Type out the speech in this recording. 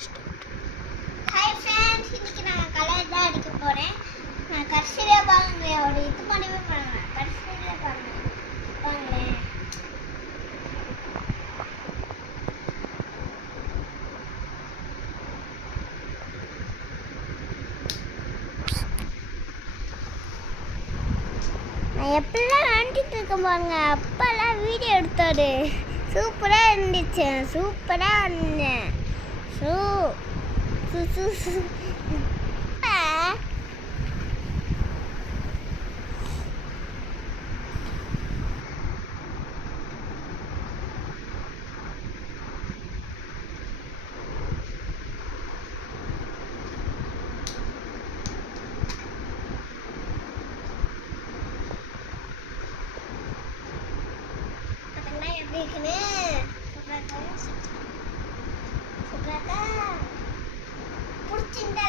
Hi friends, இன்னைக்கு நான் colour தான் அடிக்க போகிறேன். நான் கடைசியில் பாருங்க, ஒரு இது பண்ணவே பாருங்க. கடைசியில் பாருங்க, பாருங்களேன். நான் எப்பெல்லாம் ஆண்டிட்டு இருக்கேன் பாருங்க. அப்பெல்லாம் வீடியோ எடுத்தாரு. சூப்பராக இருந்துச்சு, சூப்பராக இருந்தேன். எப்படி இருக்குன்னு பிடிச்சிருந்தா